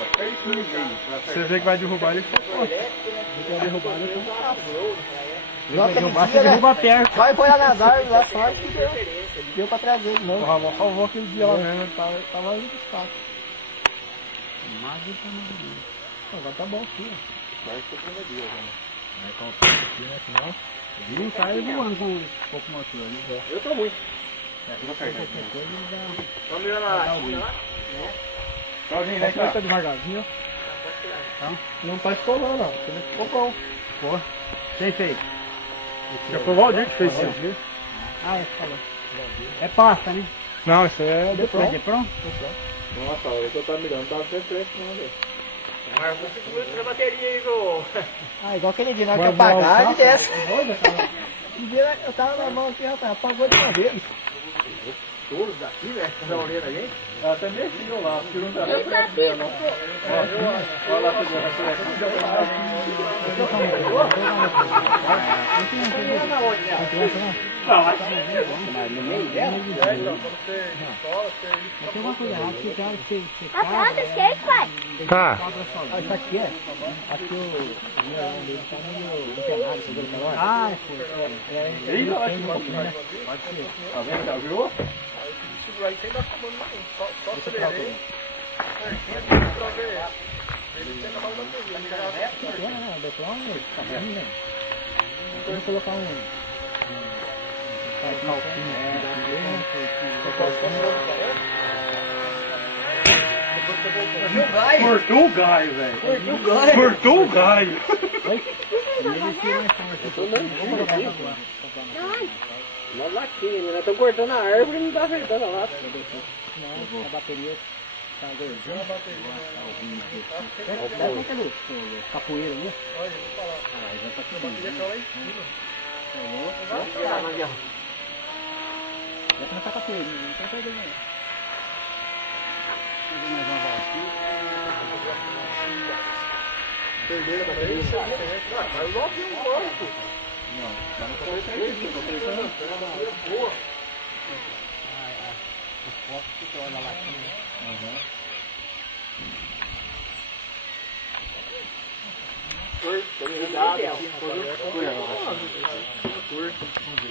Você vê que vai derrubar ele. Vai derrubar ele. Você derruba perto. Vai pôr nas árvores lá fora que deu pra trazer ele, não. O Ramon salvou aquele dia lá mesmo, tava indo pro saco. Mas ele tá mais Agora tá bom, sim. Vai ser primeiro dia, né? Vai calçar aqui, né? Senão. Ele não sai voando com um pouco mais ali. Eu tô muito. Qualquer coisa ele dá. Vamos ir lá. Claudinho, vem cá. Tá devagarzinho. Não tá escolando, não. Você não ficou bom. Pô. Quem fez? Já foi o Valdir que fez isso. Ah, esse falou. É pasta, né? Não, isso é de pronto. É de pronto? Nossa, o que eu tava mirando tava perfeito, não, velho. Mas você segura essa bateria aí, Gol. Ah, igual aquele dia, na hora que eu apagar, ele desce. Um dia eu tava na mão aqui, rapaz, apagou de uma vez. Todos daqui, velho? Da orelha aí? Ela até mexeu lá, tirou da dela. Olha lá, No meio dela? Tem uma coisa errada, que o cara você pai. Tá. Ah, isso aqui é? Aqui o ele tá meio internado, entendeu? Ah, é isso aí, pode ser. Tá vendo? Já viu? Aí tem da comando só acelerei. Pra ver. Ele tem na mão da bateria. Não, depois tá bom, né? Vamos colocar um Cortou o gaio, velho. Cortou o gaio. Uma latinha, né? Estão cortando a árvore e não tá acertando a lata. Não, a bateria tá gordinha. A bateria tá aquele capoeira ali. Olha, eu vou falar. Ah, já tá A bateria quebrando. tá lá em cima. Vai começar a capoeira, não tá perdendo não. Vamos mais uma voltinha. Perderam a bateria. Mas logo um corpo. Não, tá no começo. Boa. Os focos que estão na latinha. Cuidado.